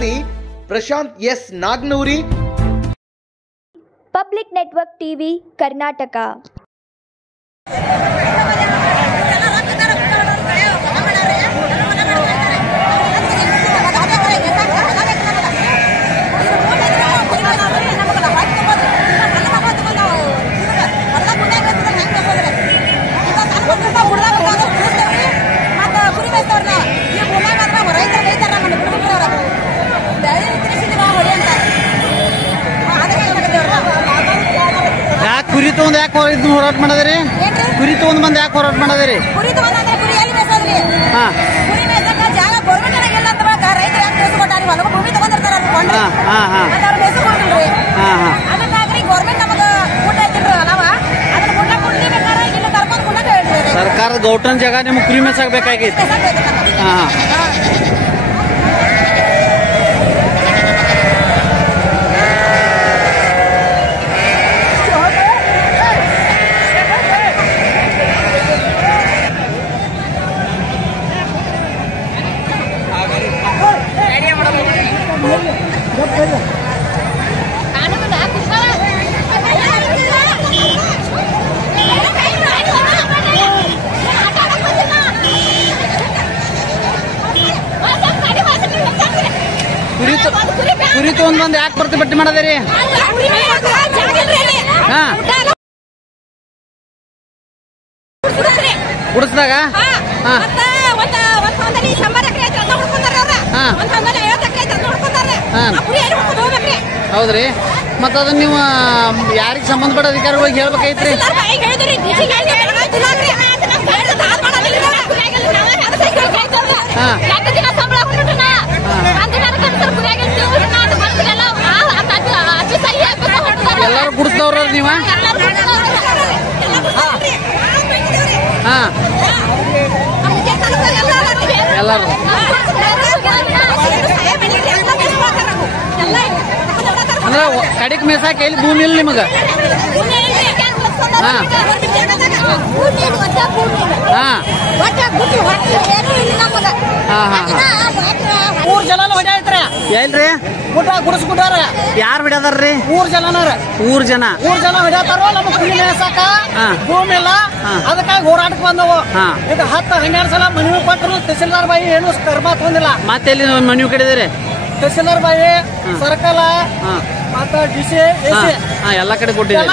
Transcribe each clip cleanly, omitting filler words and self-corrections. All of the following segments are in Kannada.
ವರದಿ Prashant S Nagnuri. Public network TV Karnataka. ಕುರಿ ತಗೊಂಡ್ ಯಾಕೆ ಹೋರಾಟ ಮಾಡದ್ರಿ? ಕುರಿ ತಗೊಂಡ್ ಬಂದ್ ಯಾಕೆ ಹೋರಾಟ ಮಾಡದ್ರಿ? ಸರ್ಕಾರದ ಗೌಟನ್ ಜಾಗ ನಿಮ್ಗೆ ಕುರಿ ಮೇಸಾಗಬೇಕಾಗೈತಿ. ಕುರಿ ತಗೊಂಡ್ ಬಂದ್ ಯಾಕೆ ಪ್ರತಿಭಟನೆ ಮಾಡದಿರಿ? ಗುಡಿಸ್ದಾಗ ಹೌದ್ರಿ. ಮತ್ತ ಅದನ್ನ ನೀವು ಯಾರಿಗ್ ಸಂಬಂಧಪಟ್ಟ ಅಧಿಕಾರಿಗಳಿಗೆ ಹೇಳ್ಬೇಕೈತ್ರಿ? ಎಲ್ಲಾರು ಗುಡಿಸ್ದವ್ರ ನೀವ? ಎಲ್ಲಾರು ಅಂದ್ರ ಕಡಿಕ್ ಮೇಸಾಕ ಎಲ್ಲಿ ಭೂಮಿ ಇಲ್ಲ ನಿಮಗ? ಎಲ್ರಿ ಗುಡಿಸ್ಬಿಟ್ಟಾರ? ಯಾರು ಹಿಡಿಯದಾರ್ರಿ? ಊರ್ ಜನ ಹಿಡಿಯತಾರ. ನಮ್ ಕುರಿ ಮೇಸಾಕ ಭೂಮಿ ಇಲ್ಲ, ಅದಕ್ಕಾಗಿ ಹೋರಾಟಕ್ಕೆ ಬಂದವು. ಈಗ 10-12 ಸಲ ಮನವಿ ಕೊಟ್ಟರು. ತಹಸೀಲ್ದಾರ್ ಬಾಯಿ ಏನು ಕರ್ಮ ತಗೊಂಡಿಲ್ಲ. ಮತ್ತೆ ಎಲ್ಲಿ ಮನವಿ ಕಡಿದಿರಿ? ತಹಸೀಲ್ದಾರ್ ಬಾಯಿ, ಸರ್ಕಲ್, ಮತ್ತ DC ಎಲ್ಲಾ ಕಡೆ ಕೊಟ್ಟಿದ್ದೀರಿ.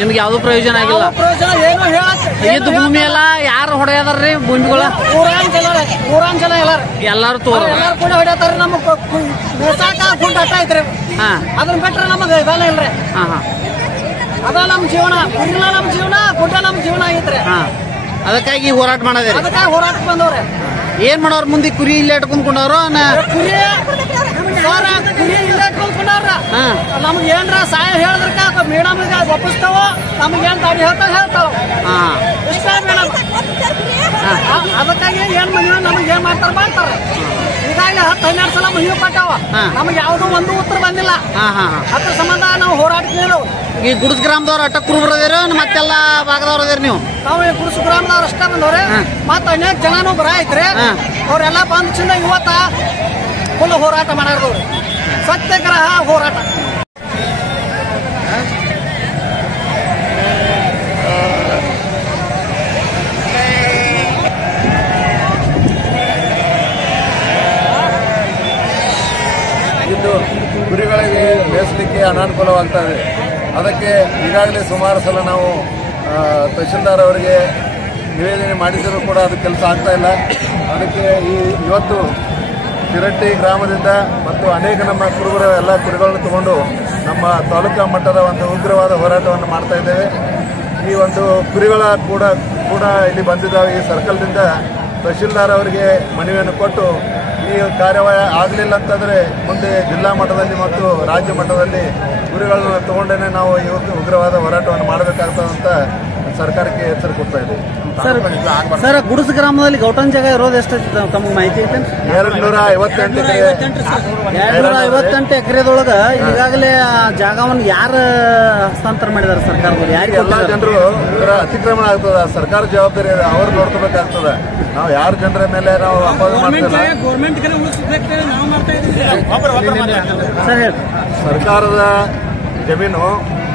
ನಿಮ್ಗೆ ಯಾವ್ದು ಪ್ರಯೋಜನ ಆಗಿಲ್ಲ? ಪ್ರಯೋಜನ ಏನು ಹೇಳಕ್ ಭೂಮಿ ಎಲ್ಲ ಯಾರು ಹೊಡೆಯದಾರ್ರಿ? ಭೂಮಿಗಳ ಊರಾನ್ ಜನ ಎಲ್ಲಾರು ಕೂಡ ಹೊಡೆಯತಾರ. ನಮಗ್ ಮೇಸಾಕ ಗುಂಡ ಅಟ್ಟ ಐತ್ರಿ. ಅದನ್ನ ಬಿಟ್ರೆ ನಮಗ ಇದನ್ನ ಇಲ್ರಿ. ಅದ ನಮ್ ಜೀವನ. ಕುರಿಲ ನಮ್ ಜೀವನ, ಗುಡ್ಡ ನಮ್ ಜೀವನ ಐತ್ರಿ. ಅದಕ್ಕಾಗಿ ಹೋರಾಟ ಮಾಡದ್ರಿ? ಅದಕ್ಕಾಗಿ ಹೋರಾಟಕ್ಕೆ ಬಂದವ್ರೆ. ಏನ್ ಮಾಡೋರ್ ಮುಂದೆ? ಕುರಿ ಇಲ್ಲೇ ಇಟ್ಕೊಂಡ್ಕೊಂಡವ್ರು? ಕುರಿ ಇಲ್ಲೇ ಇಟ್ಕೊಂಡ್ಕೊಂಡವ್ರ. ನಮ್ಗೆ ಏನ್ರ ಸಹಾಯ ಹೇಳಿದ್ರಕ ಮೇಡಮ್ ಒಪ್ಪಿಸ್ತಾವ. ನಮ್ಗೆ ಏನ್ ದಾಡಿ ಹೇಳ್ತಾವ ಇಷ್ಟ ಮೇಡಮ್. ಅದಕ್ಕಾಗಿ ಏನ್ ಮನವಿ ನಮ್ಗೆ ಏನ್ ಮಾಡ್ತಾರ. ಈಗಾಗಲೇ 10-12 ಸಲ ಮನವಿ ಕೊಟ್ಟಾವ. ನಮ್ಗೆ ಯಾವ್ದು ಒಂದು ಉತ್ತರ ಬಂದಿಲ್ಲ. ಅದ್ರ ಸಂಬಂಧ ನಾವು ಹೋರಾಟಕ್ಕೆ. ಈ ಗುಡ್ಸ್ ಗ್ರಾಮದವ್ರು ಅಟ್ಟ ಕುರುಬರದೇರ ಮತ್ತೆಲ್ಲಾ ಭಾಗದವ್ರ ಅದೇರಿ ನೀವು? ನಾವು ಈ ಗುಡ್ಸ್ ಗ್ರಾಮದವ್ರು ಅಷ್ಟ ಬಂದವ್ರೆ. ಮತ್ತ ಅನೇಕ ಜನನು ಬರ ಐತ್ರಿ. ಅವ್ರೆಲ್ಲ ಬಂದ್ ಚಿನ್ನ ಇವತ್ತ ಫುಲ್ ಹೋರಾಟ ಮಾಡಾರ್ದವ್ರಿ. ಸತ್ಯಾಗ್ರಹ ಹೋರಾಟ. ಇದು ಕುರಿಗಳಿಗೆ ಮೇಯಿಸಲಿಕ್ಕೆ ಅನಾನುಕೂಲವಾಗ್ತಾ ಇದೆ. ಅದಕ್ಕೆ ಈಗಾಗಲೇ ಸುಮಾರು ಸಲ ನಾವು ತಹಶೀಲ್ದಾರ್ ಅವರಿಗೆ ನಿವೇದನೆ ಮಾಡಿದರೂ ಕೂಡ ಅದು ಕೆಲಸ ಆಗ್ತಾ ಇಲ್ಲ. ಅದಕ್ಕೆ ಇವತ್ತು ಚಿರಟ್ಟಿ ಗ್ರಾಮದಿಂದ ಮತ್ತು ಅನೇಕ ನಮ್ಮ ಕುರುಬರ ಎಲ್ಲ ಕುರಿಗಳನ್ನು ತಗೊಂಡು ನಮ್ಮ ತಾಲೂಕಾ ಮಟ್ಟದ ಒಂದು ಉಗ್ರವಾದ ಹೋರಾಟವನ್ನು ಮಾಡ್ತಾ ಇದ್ದೇವೆ. ಈ ಒಂದು ಕುರಿಗಳ ಕೂಡ ಇಲ್ಲಿ ಬಂದಿದ್ದಾವೆ. ಈ ಸರ್ಕಲ್ನಿಂದ ತಹಶೀಲ್ದಾರ್ ಅವರಿಗೆ ಮನವಿಯನ್ನು ಕೊಟ್ಟು ಈ ಕಾರ್ಯವಾಹ ಆಗಲಿಲ್ಲ ಅಂತಂದರೆ ಮುಂದೆ ಜಿಲ್ಲಾ ಮಟ್ಟದಲ್ಲಿ ಮತ್ತು ರಾಜ್ಯ ಮಟ್ಟದಲ್ಲಿ ಕುರಿಗಳನ್ನು ತಗೊಂಡೇ ನಾವು ಇವತ್ತು ಉಗ್ರವಾದ ಹೋರಾಟವನ್ನು ಮಾಡಬೇಕಾಗ್ತದಂತ ಸರ್ಕಾರಕ್ಕೆ ಎಚ್ಚರಿಕೆ ಕೊಡ್ತಾ ಇದ್ದೀವಿ. ಸರ್ ಗುಡಿಸ ಗ್ರಾಮದಲ್ಲಿ ಗೌಟನ್ ಜಾಗ ಇರೋದು ಎಷ್ಟು ತಮಗೆ ಮಾಹಿತಿ ಐತೆ? 258 ಎಕರೆದೊಳಗ ಈಗಾಗಲೇ ಜಾಗವನ್ನು ಯಾರು ಹಸ್ತಾಂತರ ಮಾಡಿದಾರೆ ಸರ್ಕಾರದವರು? ಯಾರಿಗೆ? ಎಲ್ಲಾ ಜನರು ಇದರ ಅತಿಕ್ರಮಣ ಆಗ್ತದ, ಸರ್ಕಾರ ಜವಾಬ್ದಾರಿ ಅವ್ರು ನೋಡ್ಕೋಬೇಕಾಗ್ತದ. ನಾವು ಯಾರ ಜನರ ಮೇಲೆ ನಾವು ಅಪವಾದ ಮಾಡ್ತಿಲ್ಲ. ಸರ್ಕಾರದ ಜಮೀನು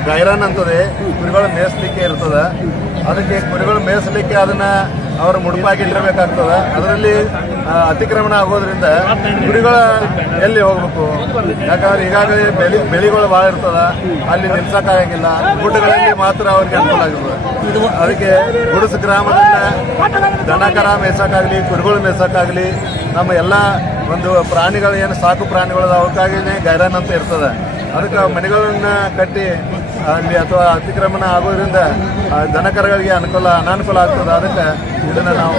ಗೈರಾನ್ ಅಂತದೆ, ಕುರಿಗಳು ಮೇಯಿಸ್ಲಿಕ್ಕೆ ಇರ್ತದ. ಅದಕ್ಕೆ ಕುರಿಗಳು ಮೇಯಿಸಲಿಕ್ಕೆ ಅದನ್ನ ಅವರು ಮುಡುಪಾಗಿಟ್ಟಿರ್ಬೇಕಾಗ್ತದ. ಅದರಲ್ಲಿ ಅತಿಕ್ರಮಣ ಆಗೋದ್ರಿಂದ ಕುರಿಗಳ ಎಲ್ಲಿ ಹೋಗ್ಬೇಕು? ಯಾಕಂದ್ರೆ ಈಗಾಗಲೇ ಬೆಳೆಗಳು ಬಹಳ ಇರ್ತದ, ಅಲ್ಲಿ ನಿಲ್ಸಕ್ಕಾಗಂಗಿಲ್ಲ. ಗುಡ್ಡಗಳಲ್ಲಿ ಮಾತ್ರ ಅವ್ರಿಗೆ ಅನುಕೂಲ ಆಗಿರ್ತದೆ. ಅದಕ್ಕೆ ಗುಡಿಸ ಗ್ರಾಮದಿಂದ ದನ ಕರ ಮೇಯ್ಸಕ್ಕಾಗ್ಲಿ, ಕುರಿಗಳು ಮೇಯ್ಸಕ್ಕಾಗ್ಲಿ, ನಮ್ಮ ಎಲ್ಲ ಒಂದು ಪ್ರಾಣಿಗಳು ಏನು ಸಾಕು ಪ್ರಾಣಿಗಳು ಅವಕ್ಕಾಗಿನೇ ಗೈರಾನ್ ಅಂತ ಇರ್ತದೆ. ಅದಕ್ಕೆ ಮನೆಗಳನ್ನ ಕಟ್ಟಿ ಅಲ್ಲಿ ಅಥವಾ ಅತಿಕ್ರಮಣ ಆಗೋದ್ರಿಂದ ದನಕರಗಳಿಗೆ ಅನಾನುಕೂಲ ಆಗ್ತದೆ. ಅದಕ್ಕೆ ಇದನ್ನ ನಾವು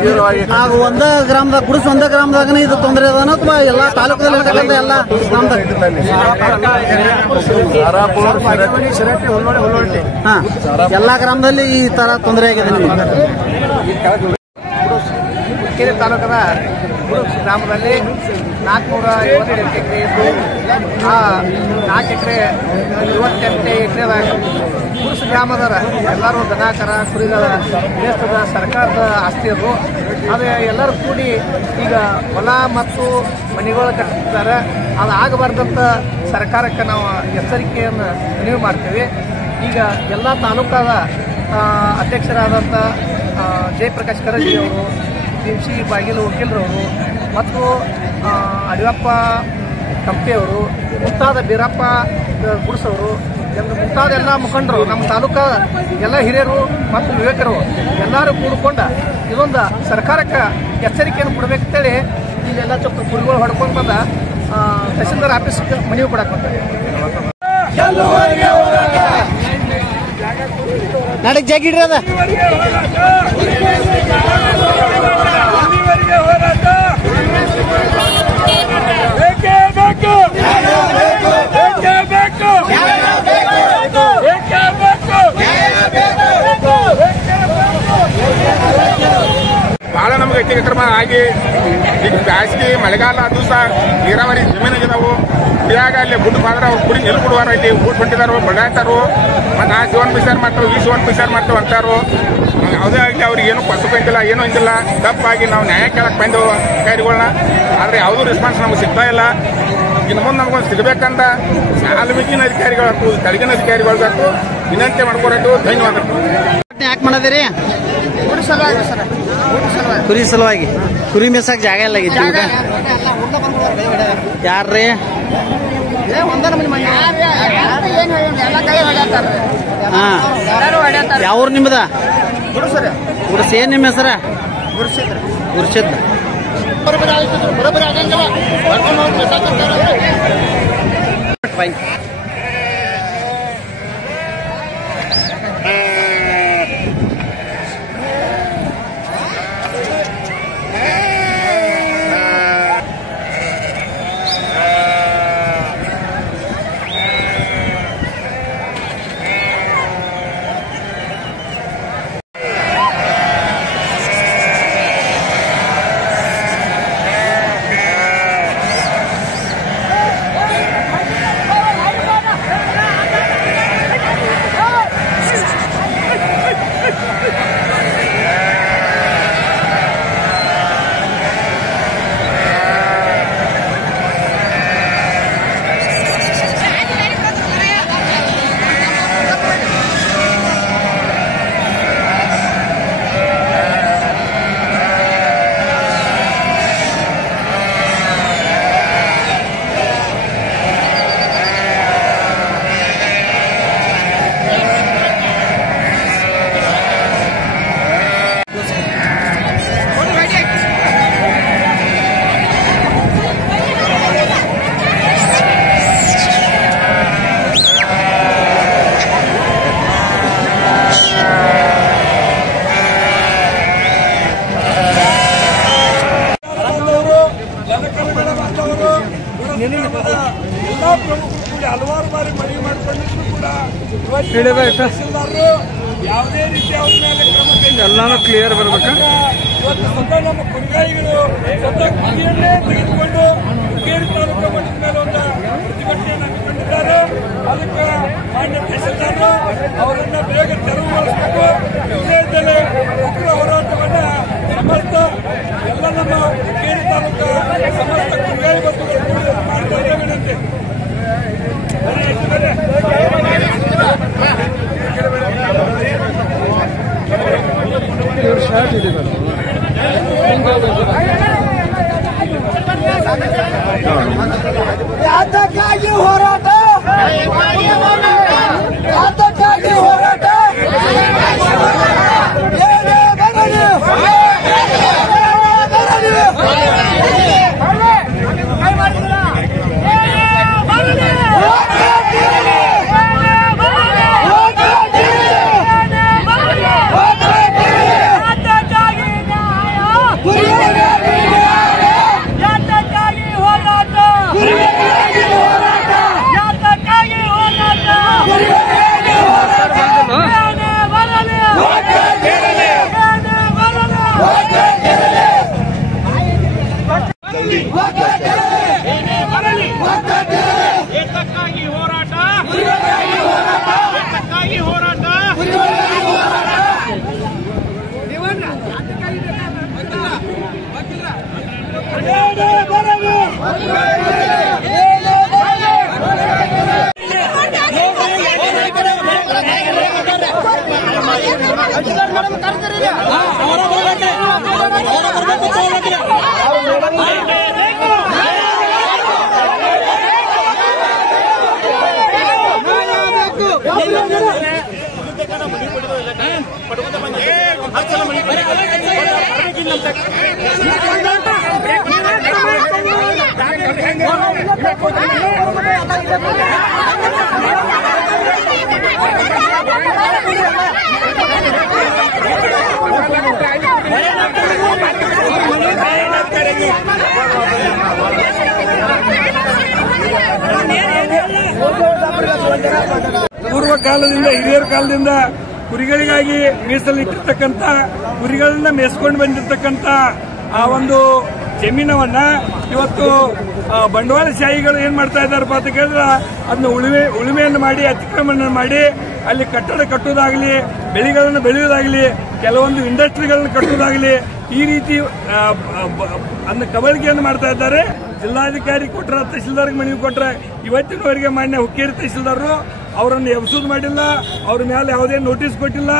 ತೀವ್ರವಾಗಿ ಒಂದ ಗ್ರಾಮದಾಗ ಗುಡಿಸ ಒಂದ ಗ್ರಾಮದಾಗ ಇದು ತೊಂದರೆ ಅದಾನ ಅಥವಾ ಎಲ್ಲಾ ತಾಲೂಕದಲ್ಲಿ ಎಲ್ಲ ಎಲ್ಲಾ ಗ್ರಾಮದಲ್ಲಿ ಈ ತರ ತೊಂದರೆ ಆಗಿದೆ ನಿಮಗೆ? ಹುಕ್ಕೇರಿ ತಾಲೂಕದ ಗುಡಿಸ ಗ್ರಾಮದಲ್ಲಿ 458 ಎಕರೆ ಇದ್ದು, ಆ 4 ಎಕರೆ 58 ಎಕರೆದಾಗ ಗುಡಿಸ ಗ್ರಾಮದರ ಎಲ್ಲರೂ ದನ ಕರ ಕುರಿಗಳ ದೇಶದ ಸರ್ಕಾರದ ಆಸ್ತಿ ಅದು. ಅದು ಎಲ್ಲರೂ ಕೂಡಿ ಈಗ ಹೊಲ ಮತ್ತು ಮನೆಗಳು ಕಟ್ಟಿದ್ದಾರೆ. ಅದು ಆಗಬಾರ್ದಂತ ಸರ್ಕಾರಕ್ಕೆ ನಾವು ಎಚ್ಚರಿಕೆಯನ್ನು ಮನವಿ ಮಾಡ್ತೇವೆ. ಈಗ ಎಲ್ಲ ತಾಲೂಕಾದ ಅಧ್ಯಕ್ಷರಾದಂಥ ಜಯಪ್ರಕಾಶ್ ಕರಜಿ ಅವರು, ದಿಮ್ಸಿ ಬಾಗಿಲು ವಕೀಲರವರು ಮತ್ತು ಅಡಿಯಪ್ಪ ಕಂಪೆಯವರು, ಮುಂತಾದ ಬೀರಪ್ಪ ಗುಡಿಸವರು, ಮುಂತಾದ ಎಲ್ಲ ಮುಖಂಡರು, ನಮ್ಮ ತಾಲೂಕಾ ಎಲ್ಲ ಹಿರಿಯರು ಮತ್ತು ಯುವಕರು ಎಲ್ಲರೂ ಕೂಡಿಕೊಂಡ ಇದೊಂದು ಸರ್ಕಾರಕ್ಕೆ ಎಚ್ಚರಿಕೆಯನ್ನು ಕೊಡಬೇಕಂತೇಳಿ ಇಲ್ಲೆಲ್ಲ ಚೊಕ್ಕ ಕುರಿಗಳು ಹೊಡ್ಕೊಂಡು ಬಂದ ತಹಸೀಲ್ದಾರ್ ಆಫೀಸ್ಗೆ ಮನವಿ ಕೊಡಕ್ಕೆ ಬಂತಾರೆ. ನಡಕ್ ಜಾಗಿಡ್ರದ ಬಹಳ ನಮ್ಗೆ ಅತಿಕ್ರಮಣ ಆಗಿ ಈಗ ಬ್ಯಾಸಿಗೆ ಮಳೆಗಾಲ ಅದು ಸಹ ನೀರಾವರಿ ಜಮೀನಾಗಿದಾವು. ಕುಡಿಯಾಗ ಅಲ್ಲಿ ಗುಡ್ಡು ಬಾದ್ರೆ ಅವ್ರು ಕುಡಿ ನಿಲ್ ಬಿಡುವಾರ ಐತಿ, ಊಟ ಹೊಂಟಿದಾರು, ಬಡಾಯ್ತಾರು. ಮತ್ತು ಆ ಜೀವನ್ ಬಿಸಾರ ಮಾಡ್ತಾವೆ, ಈ ಜೀವನ್ ಬಿಸಾರ ಮಾಡ್ತಾವೆ ಅಂತಾರು. ಯಾವುದೇ ಆಗಲಿ ಅವ್ರಿಗೆ ಏನು ಪಸು ಬಂದಿಲ್ಲ, ಏನೂ ಅಂದಿಲ್ಲ. ತಪ್ಪಾಗಿ ನಾವು ನ್ಯಾಯ ಕೇಳಕ್ಕೆ ಬಂದೆವು ಅಧಿಕಾರಿಗಳನ್ನ. ಆದರೆ ಯಾವುದೂ ರೆಸ್ಪಾನ್ಸ್ ನಮ್ಗೆ ಸಿಗ್ತಾ ಇಲ್ಲ. ಇನ್ನು ಮುಂದೆ ನಮಗೊಂದು ಸಿಗಬೇಕಂತ ತಾಲೂಕಿನ ಅಧಿಕಾರಿಗಳಾಯ್ತು, ತಳಗಿನ ಅಧಿಕಾರಿಗಳಾಯ್ತು ವಿನಂತಿ ಮಾಡ್ಕೊಬೇಕು. ಧನ್ಯವಾದಗಳು. ಯಾಕೆ ಮಾಡೋದಿರಿ? ಕುರಿ ಸಲುವಾಗಿ. ಕುರಿ ಮೇಸಕ್ ಜಾಗ ಎಲ್ಲ ಆಗಿತ್ತು ಈಗ. ಯಾರ್ರೀ? ಹಾ, ಯಾವ್ರು ನಿಮ್ದ? ಗುಡಿಸ. ಏನ್ ನಿಮ್ಮ ಹೆಸರ? ಗುರ್ಷಿದ್. ಹಲವಾರು ಬಾರಿ ಮನವಿ ಮಾಡಿಕೊಂಡಿದ್ರು ಕೂಡ ತಹಸೀಲ್ದಾರರು ಯಾವುದೇ ರೀತಿ ಅವ್ರ ಮೇಲೆ ಕ್ರಮ ಎಲ್ಲಾನು ಕ್ಲಿಯರ್ ಬರ್ಬೇಕಾ? ಇವತ್ತು ಸ್ವತಃ ನಮ್ಮ ಕುರಿಗಾಯಿಗಳು ಸ್ವತಃ ಕುರಿಯನ್ನೇ ತೆಗೆದುಕೊಂಡು ಹುಕ್ಕೇರಿ ತಾಲೂಕು ಮಟ್ಟದ ಮೇಲೆ ಒಂದು ಪ್ರತಿಭಟನೆಯನ್ನು ಹಮ್ಮಿಕೊಂಡಿದ್ದಾರೆ. ಅದಕ್ಕೆ ಮಾನ್ಯ ತಹಸೀಲ್ದಾರರು ಅವರನ್ನ ಬೇಗ ತೆರವುಗೊಳಿಸಬೇಕು. ವಿಷಯದಲ್ಲಿ ಉಗ್ರ ಹೋರಾಟವನ್ನ ಸಮರ್ಥ ಎಲ್ಲ ನಮ್ಮ ಹುಕ್ಕೇರಿ ತಾಲೂಕು ಸಮಸ್ತ ಕುರಿಗಾಯಿ ಬಂಧುಗಳು ಮಾಡ್ತಾ ಇದ್ದಾರೆ. ವಿನಂತಿ. ಯಾತಕ್ಕಾಗಿ ಹೋರಾಟ, ಯಾತಕ್ಕಾಗಿ ಹೋರಾಟ, ಏನೇ ಬರಲಿ, ಪೂರ್ವ ಕಾಲದಿಂದ ಹಿರಿಯರ ಕಾಲದಿಂದ ಕುರಿಗಳಿಗಾಗಿ ಮೀಸಲಿಟ್ಟಿರ್ತಕ್ಕಂಥ ಕುರಿಗಳನ್ನ ಮೇಸ್ಕೊಂಡು ಬಂದಿರತಕ್ಕಂಥ ಆ ಒಂದು ಜಮೀನವನ್ನ ಇವತ್ತು ಬಂಡವಾಳಶಾಹಿಗಳು ಏನ್ ಮಾಡ್ತಾ ಇದ್ದಾರಪ್ಪ ಅಂತ ಕೇಳಿದ್ರೆ ಅದನ್ನ ಉಳುಮೆಯನ್ನು ಮಾಡಿ ಅತಿಕ್ರಮಣ ಮಾಡಿ ಅಲ್ಲಿ ಕಟ್ಟಡ ಕಟ್ಟುವುದಾಗಲಿ, ಬೆಳೆಗಳನ್ನು ಬೆಳೆಯುವುದಾಗಲಿ, ಕೆಲವೊಂದು ಇಂಡಸ್ಟ್ರಿಗಳನ್ನು ಕಟ್ಟುವುದಾಗಲಿ, ಈ ರೀತಿ ಅನ್ನ ಕಬಳಿಕೆಯನ್ನು ಮಾಡ್ತಾ ಇದ್ದಾರೆ. ಜಿಲ್ಲಾಧಿಕಾರಿ ಕೊಟ್ರ, ತಹಸೀಲ್ದಾರ್ಗೆ ಮನವಿ ಕೊಟ್ರ, ಇವತ್ತಿನವರೆಗೆ ಮಾನ್ಯ ಹುಕ್ಕೇರಿ ತಹಸೀಲ್ದಾರರು ಅವರನ್ನು ಎಬ್ಸೋದು ಮಾಡಿಲ್ಲ, ಅವ್ರ ಮೇಲೆ ಯಾವುದೇ ನೋಟಿಸ್ ಕೊಟ್ಟಿಲ್ಲ.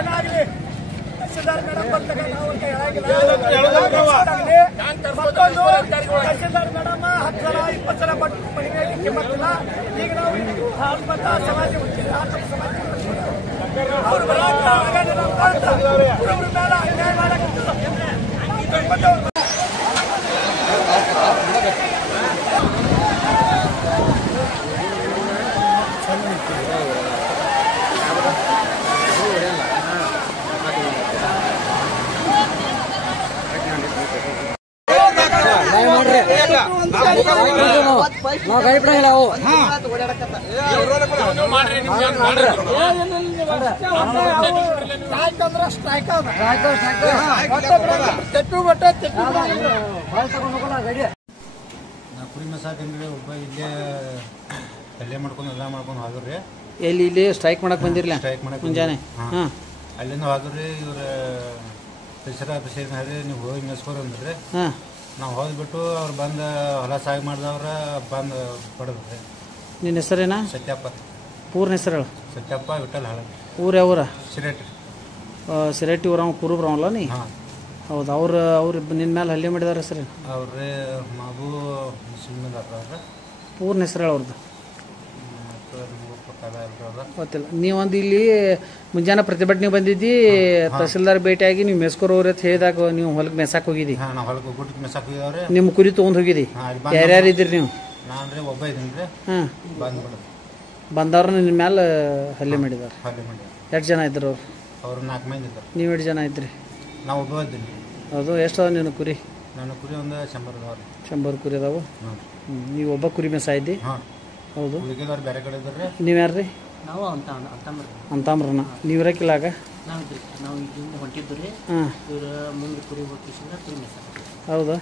ಏನಾಗಲಿ ತಹಶೀಲ್ದಾರ್ ಮೇಡಮ್ ಬಂದಾಗ ನಾವು ತಹಶೀಲ್ದಾರ್ ಮೇಡಮ್ 10 ಸಲ 20 ಸಲ ಮನೆಗೆ ಕಿಮ್ಮತ್ತಿಲ್ಲ. ಈಗ ನಾವು ಸಮಾಜ ಅವ್ರು ಗಾಡಿ ಬಿಡಂಗಿಲ್ಲ ಅವು ಕುರಿ ಮಸಾಕಂದ್ರೆ ಒಬ್ಬ ಇಲ್ಲೇ ಪಲ್ಯ ಮಾಡ್ಕೊಂಡು ಎಲ್ಲ ಮಾಡ್ಕೊಂಡು ಹೋದ್ರಿ. ಎಲ್ಲಿ ಇಲ್ಲಿ ಸ್ಟ್ರೈಕ್ ಮಾಡಕ್ ಬಂದಿರ್ಲಿಲ್ಲ ಸ್ಟ್ರೈಕ್ ಮಾಡಕ್ಕೆ ಮುಂಜಾನೆ. ಅಲ್ಲಿಂದ ಹೋದ್ರಿ. ಇವ್ರ ಪ್ರೆಸಿಡೆಂಟ್ ನೀವು ಹೋಗಿ ಮೆಸ್ಕೋರ್ ಅಂದ್ರಿ. ನಾವು ಹೋದ್ಬಿಟ್ಟು ಅವ್ರು ಬಂದು ಹೊಲ ಸಾಗಿ ಮಾಡಿದವ್ರ ಬಂದು ಹೊಡೆದ್ರಿ. ನಿನ್ನ ಹೆಸರೇನಾ? ಸತ್ಯಪ್ಪ. ಪೂರ್ಣ ಹೆಸರು? ಸತ್ಯಪ್ಪ ವಿಠಲ್ ಹಾಳ. ಊರು ಯಾವ ಊರ? ಸಿರೇಟ್. ಸಿರೇಟಿ ಊರ ಕುರುಬ್ರವಲ್ಲ ನೀ? ಹೌದು. ಅವ್ರು ನಿನ್ನ ಮೇಲೆ ಹಲ್ಲೆ ಮಾಡಿದಾರ ಹೆಸರು? ಅವ್ರೇ ಮಗು ಮುಸ್ಲಿಮ್ದಾರ. ಪೂರ್ಣ ಹೆಸರು ಅವ್ರದ್ದು ಗೊತ್ತಿಲ್ಲ. ನೀವೊಂದು ಇಲ್ಲಿ ಮುಂಜಾನೆ ಪ್ರತಿಭಟನೆ ಬಂದಿದ್ದಿ, ತಹಸೀಲ್ದಾರ್ ಭೇಟಿಯಾಗಿ ನೀವು ಮೆಸ್ಕೋರ್ ಅವ್ರ ಹೇಳಿದಾಗ ನೀವು ಹೊಲಕ್ಕೆ ಮೆಸಾಕ್ ಹೋಗಿದ್ದಿ. ನಿಮ್ಮ ಕುರಿ ತೊಗೊಂಡ್ ಹೋಗಿದ್ದಿ. ಯಾರ್ಯಾರು ಇದ್ರಿ ನೀವು? ಒಬ್ಬ ಇದ್ದೀನಿ. ಬಂದವ್ರ ನಿನ್ನ ಮೇಲೆ ಹಲ್ಲೆ ಮಾಡಿದಾರೆ. ಎಷ್ಟು ಜನ ಇದ್ರು ಅವ್ರು? 4 ಮಂದಿ ಇದ್ದಾರೆ. ನೀವು ಎಷ್ಟು ಜನ ಇದ್ರಿ? ನಾವು ಒಬ್ಬ ಇದ್ದೀನಿ. ಹೌದು. ಎಷ್ಟು ಅದಾವ ನಿನ್ನ ಕುರಿ? ನನ್ನ ಕುರಿ ಒಂದು 100 ಅದಾವ. 100 ಕುರಿ ಅದಾವು. ನೀವು ಒಬ್ಬ ಕುರಿ ಮೆಸಾ ಇದ್ದಿ? ಹೌದು. ಬೇರೆ ಕಡೆ ಇದ್ದಾರೆ. ನೀವು ಯಾರ್ರಿ? ನಾವು ಅಂತಾಮ್ರನ. ನೀವು ಇರಕ್ಕಿಲ್ಲಾಗ? ನಾವು ಇಲ್ಲಿಂದ ಹೊಂಟಿದ್ದು ರೀ. ಇವ್ರ ಮುಂದೆ ಕುರಿ ಹೋಗಿ ಕುರಿ ಮೆಸ. ಹೌದಾ?